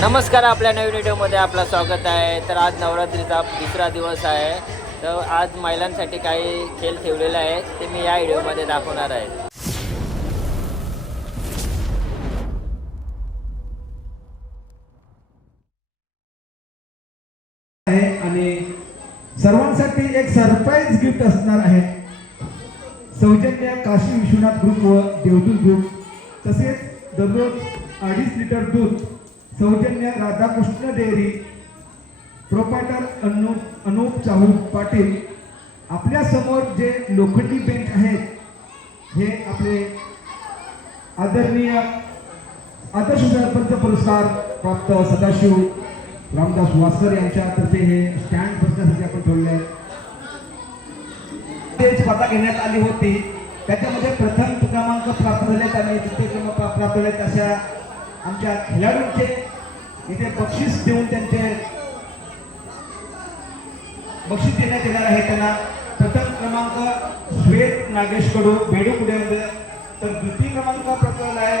नमस्कार आपल्या नवीन व्हिडिओमध्ये आपलं स्वागत आहे. तर आज नवरात्रीचा दुसरा दिवस आहे. तर आज महिलांसाठी काही खेळ ठेवलेले आहेत. ते मी या व्हिडिओमध्ये दाखवणार आहे. आहे आणि सर्वांसाठी एक सरप्राईज गिफ्ट असणार आहे. सौजन्य काशी विश्वनाथ ग्रुप व देवदूत ग्रुप तसेच दररोज अडीच लिटर दूध सौजन्य राधाकृष्ण डेअरी प्रोपायटर अनु अनुप चाहू पाटील आपल्यासमोर जे लोखंडी बेंच आहेत हे आपले आदरणीय आदर्श सरपंच पुरस्कार प्राप्त सदाशिव रामदास वासकर यांच्यातर्फे हे स्टँड बसण्यासाठी आपण ठेवले आहे ते स्पर्धा घेण्यात आली होती. त्याच्यामध्ये प्रथम क्रमांक प्राप्त झाले आणि द्वितीय क्रमांक प्राप्त झाले अशा आमच्या खेळाडूंचे इथे बक्षीस देऊन त्यांचे बक्षीस देण्यात येणार आहे त्यांना. प्रथम क्रमांक श्वेत नागेश कडू भेडू पुढे तर द्वितीय क्रमांक प्रकरण आहे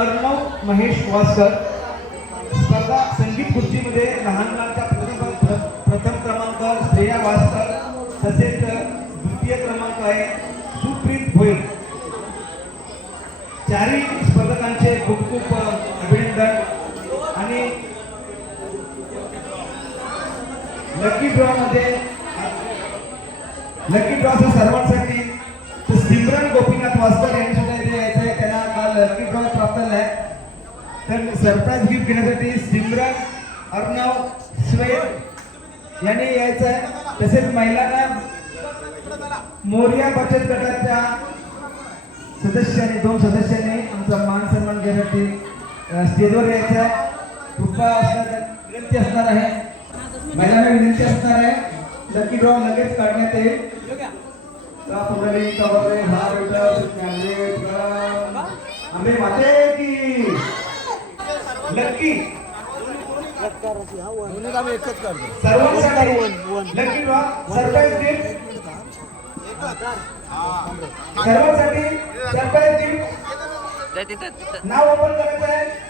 अर्णव महेश वासकर. स्पर्धा संगीत खुर्चीमध्ये लहान मुलांचा प्रथम प्रथम क्रमांक श्रेया वासकर. तसेच द्वितीय क्रमांक आहे सुप्रीत भोईर. चारही स्पर्धकांचे खूप खूप अ, अभिनंदन आणि लकी ड्रॉ मध्ये लकी ड्रॉ सर्वांसाठी तर सिमरन गोपीनाथ वास्कर यांनी सुद्धा इथे यायचं आहे त्यांना काल लकी ड्रॉ प्राप्त झालाय. तर सरप्राईज गिफ्ट घेण्यासाठी सिमरन अर्णव स्वेत यांनी यायचं आहे तसेच महिलांना मोर्या बचत गटाच्या सदस्यांनी दोन सदस्यांनी आमचा मान सन्मान घेण्यासाठी स्टेजवर यायचं आहे कृपा असणार विनंती असणार आहे. महिलांना विनंती असणार आहे. लकी ड्रॉ लगेच काढण्यात येईल. कवरे. आंबे माते की. लकी सर्वांसाठी लकी ड्रॉ सरप्राईज गिफ्ट सर्वांसाठी सरप्राईज गिफ्ट नाव ओपन करायचं आहे.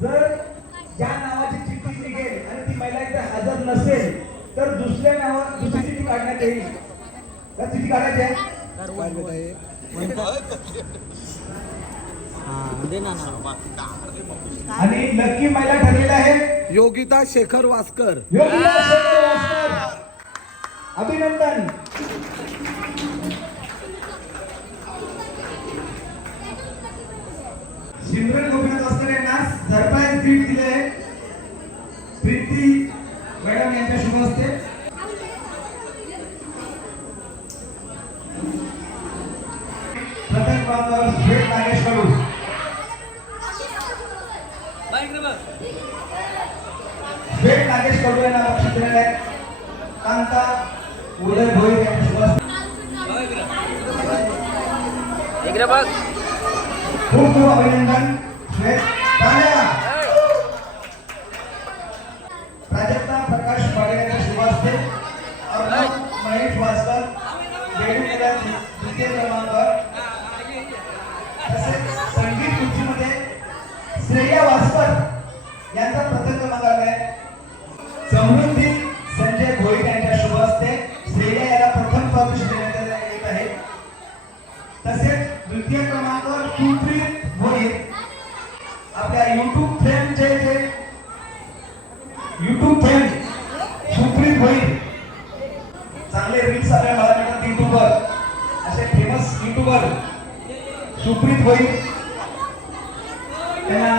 जर ज्या नावाची चिठ्ठी निघेल आणि ती महिला इथे हजर नसेल तर दुसऱ्या नावावर दुसरी चिठ्ठी काढण्यात येईल. त्या चिठ्ठी काढायची आहे? आणि नक्की महिला आहे? योगिता शेखर वासकर. योगिता शेखर वासकर. अभिनंदन. सिमरन सरप्राईज गिफ्ट दिले आहे प्रीती मॅडम यांच्या शुभ हस्ते प्रथम क्रमांकावर श्वेत नागेश कडू श्वेत नागेश कडू यांना बक्षीस दिलेलं आहे कांता उदय भोईर यांच्या शुभ हस्ते इकडे बघ खूप खूप अभिनंदन द्वितीय क्रमांक तसेच संगीत खुर्चीमध्ये श्रेया वासकर यांचा प्रथम क्रमांक आहे. समृद्धी संजय भोईर यांच्या शुभ असते लवकर सुप्रीत होईल. त्यांना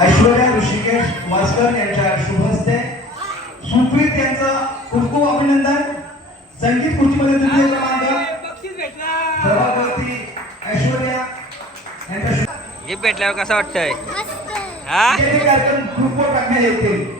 ऐश्वर्या ऋषिकेश वासकर यांच्या शुभ हस्ते सुप्रीत यांचं खूप खूप अभिनंदन. संगीत खुर्चीमध्ये दुसरे क्रमांक सभापती ऐश्वर्या यांचा भेटल्यावर कसं वाटतंय? कार्यक्रम ग्रुपवर येतील